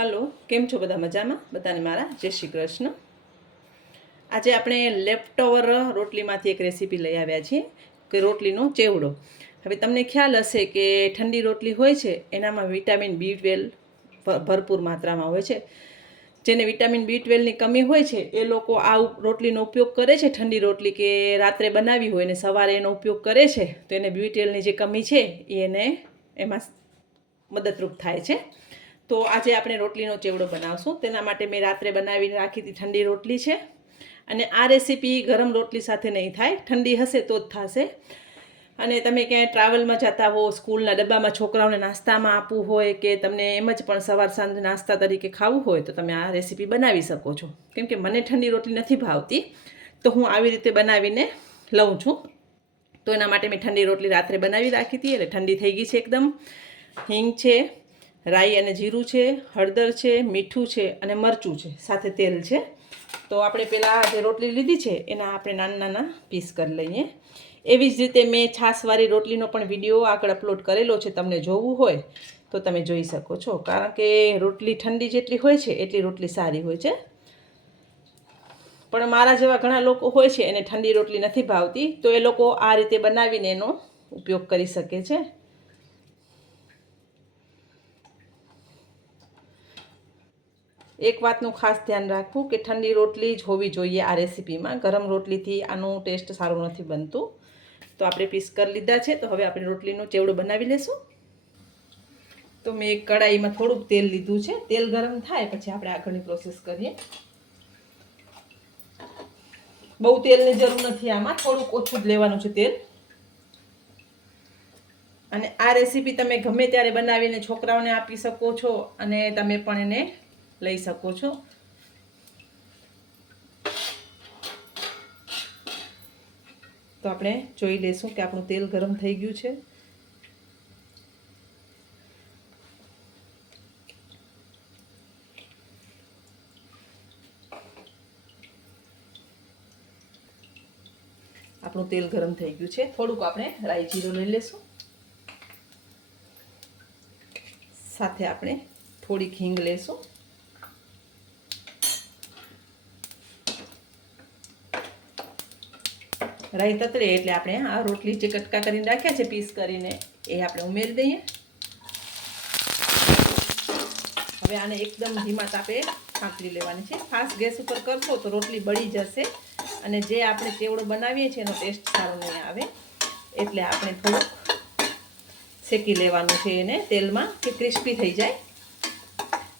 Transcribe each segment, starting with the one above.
હાલો, કેમ છો બધા? મજામાં? બધાને મારા જય શ્રી કૃષ્ણ. આજે આપણે લેફ્ટઓવર રોટલીમાંથી એક રેસીપી લઈ આવ્યા છીએ કે રોટલીનો ચેવડો. હવે તમને ખ્યાલ હશે કે ઠંડી રોટલી હોય છે એનામાં વિટામિન B12 ભરપૂર માત્રામાં હોય છે. જેને વિટામિન B12ની કમી હોય છે એ લોકો આ રોટલીનો ઉપયોગ કરે છે, ઠંડી રોટલી કે રાત્રે બનાવી હોય ને સવારે એનો ઉપયોગ કરે છે તો એને B12ની જે કમી છે એને એમાં મદદરૂપ થાય છે. તો આજે આપણે રોટલીનો ચેવડો બનાવશું. તેના માટે મેં રાત્રે બનાવીને રાખી હતી ઠંડી રોટલી છે. અને આ રેસીપી ગરમ રોટલી સાથે નહીં થાય, ઠંડી હશે તો જ થશે. અને તમે ક્યાંય ટ્રાવેલમાં જતા હો, સ્કૂલના ડબ્બામાં છોકરાઓને નાસ્તામાં આપવું હોય કે તમને એમ જ પણ સવાર સાંજ નાસ્તા તરીકે ખાવું હોય તો તમે આ રેસીપી બનાવી શકો છો. કેમ કે મને ઠંડી રોટલી નથી ભાવતી તો હું આવી રીતે બનાવીને લઉં છું. તો એના માટે મેં ઠંડી રોટલી રાત્રે બનાવી રાખી હતી એટલે ઠંડી થઈ ગઈ છે એકદમ. હિંગ છે, રાઈ અને જીરું છે, હળદર છે, મીઠું છે અને મરચું છે, સાથે તેલ છે. તો આપણે પહેલાં જે રોટલી લીધી છે એના આપણે નાના નાના પીસ કરી લઈએ. એવી જ રીતે મેં છાશવાળી રોટલીનો પણ વિડીયો આગળ અપલોડ કરેલો છે, તમને જોવું હોય તો તમે જોઈ શકો છો. કારણ કે રોટલી ઠંડી જેટલી હોય છે એટલી રોટલી સારી હોય છે. પણ મારા જેવા ઘણા લોકો હોય છે એને ઠંડી રોટલી નથી ભાવતી તો એ લોકો આ રીતે બનાવીને એનો ઉપયોગ કરી શકે છે. એક વાતનું ખાસ ધ્યાન રાખવું કે ઠંડી રોટલી જ હોવી જોઈએ આ રેસીપીમાં. ગરમ રોટલીથી આનું ટેસ્ટ સારું નથી બનતું. તો આપણે પીસ કરી લીધા છે. તો હવે આપણે રોટલીનો ચેવડો બનાવી લેશું. તો મેં એક કડાઈમાં થોડુંક તેલ લીધું છે. તેલ ગરમ થાય પછી આપણે આગળની પ્રોસેસ કરીએ. બહુ તેલની જરૂર નથી આમાં, થોડુંક ઓછું જ લેવાનું છે તેલ. અને આ રેસીપી તમે ગમે ત્યારે બનાવીને છોકરાઓને આપી શકો છો અને તમે પણ એને લઈ શકો છો. તો આપણે જોઈ લઈશું કે આપણું તેલ ગરમ થઈ ગયું છે. આપણું તેલ ગરમ થઈ ગયું છે. થોડુંક આપણે રાઈ જીરું લઈ લઈશું. સાથે આપણે થોડીક હિંગ લઈશું. રાઈ તતરે એટલે આપણે આ રોટલી જે કટકા કરીને રાખ્યા છે પીસ કરીને એ આપણે ઉમેરી દઈએ. હવે આને એકદમ ધીમા તાપે સાંતળી લેવાની છે. ફાસ્ટ ગેસ ઉપર કરશો તો રોટલી બળી જશે અને જે આપણે ચેવડો બનાવીએ છીએ એનો ટેસ્ટ સારો નહીં આવે. એટલે આપણે થોડુંક શેકી લેવાનું છે એને તેલમાં કે ક્રિસ્પી થઈ જાય.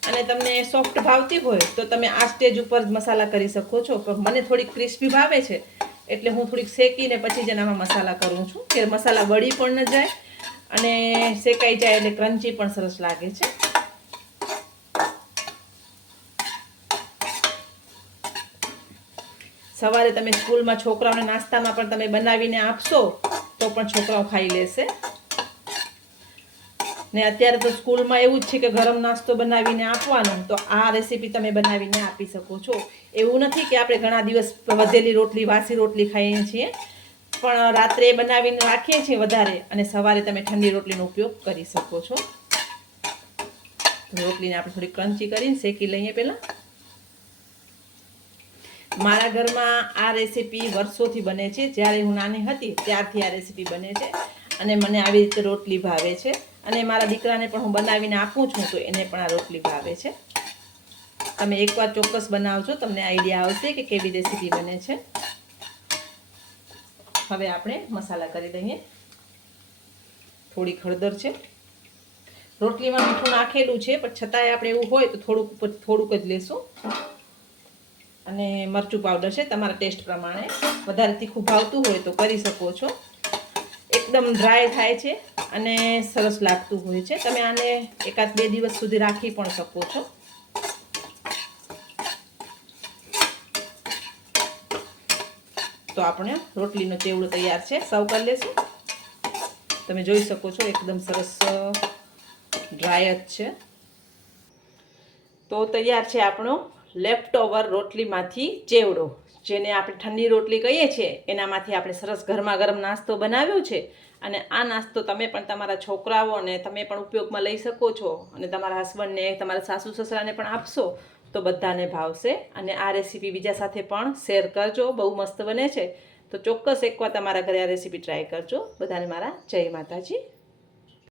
અને તમને સોફ્ટ ભાવતી હોય તો તમે આ સ્ટેજ ઉપર મસાલા કરી શકો છો. પણ મને થોડીક ક્રિસ્પી ભાવે છે એટલે હું થોડીક શેકીને પછી જ એનામાં મસાલા કરું છું કે મસાલા બળી પણ ન જાય અને શેકાઈ જાય એટલે ક્રન્ચી પણ સરસ લાગે છે. સવારે તમે સ્કૂલમાં છોકરાઓને નાસ્તામાં પણ તમે બનાવીને આપશો તો પણ છોકરાઓ ખાઈ લેશે. ને અત્યારે તો સ્કૂલમાં એવું જ છે કે ગરમ નાસ્તો બનાવીને આપવાનો, તો આ રેસીપી તમે બનાવીને આપી શકો છો. એવું નથી કે આપણે ઘણા દિવસ વધેલી રોટલી, વાસી રોટલી ખાઈએ છીએ, પણ રાત્રે બનાવીને રાખીએ છીએ વધારે અને સવારે તમે ઠંડી રોટલીનો ઉપયોગ કરી શકો છો. રોટલીને આપણે થોડી ક્રન્ચી કરીને શેકી લઈએ પહેલાં. મારા ઘરમાં આ રેસીપી વર્ષોથી બને છે. જ્યારે હું નાની હતી ત્યારથી આ રેસીપી બને છે અને મને આવી રીતે રોટલી ભાવે છે. અને મારા દીકરાને પણ હું બનાવીને આપું છું તો એને પણ આ રોટલી ભાવે છે. તમે એકવાર ચોક્કસ બનાવજો, તમને આઈડિયા આવશે કે કેવી રેસીપી બને છે. હવે આપણે મસાલા કરી દઈએ. થોડીક હળદર છે. રોટલીમાં મીઠું નાખેલું છે પણ છતાંય આપણે એવું હોય તો થોડુંક જ લેશું. અને મરચું પાવડર છે, તમારા ટેસ્ટ પ્રમાણે. વધારે તીખું ભાવતું હોય તો કરી શકો છો. એકદમ ડ્રાય થાય છે અને સરસ લાગતું હોય છે. તમે આને 1-2 દિવસ સુધી રાખી પણ શકો છો. તો આપણે રોટલીનો ચેવડો તૈયાર છે. સર્વ કરી લેશું. તમે જોઈ શકો છો એકદમ સરસ ડ્રાય જ છે. તો તૈયાર છે આપણો લેફ્ટ ઓવર રોટલીમાંથી ચેવડો. જેને આપણે ઠંડી રોટલી કહીએ છીએ એનામાંથી આપણે સરસ ગરમા ગરમ નાસ્તો બનાવ્યો છે. અને આ નાસ્તો તમે પણ તમારા છોકરાઓને તમે પણ ઉપયોગમાં લઈ શકો છો અને તમારા હસબન્ડને તમારા સાસુ સસરાને પણ આપશો તો બધાને ભાવશે. અને આ રેસીપી બીજા સાથે પણ શેર કરજો, બહુ મસ્ત બને છે. તો ચોક્કસ એકવાર તમારા ઘરે આ રેસીપી ટ્રાય કરજો. બધાને મારા જય માતાજી.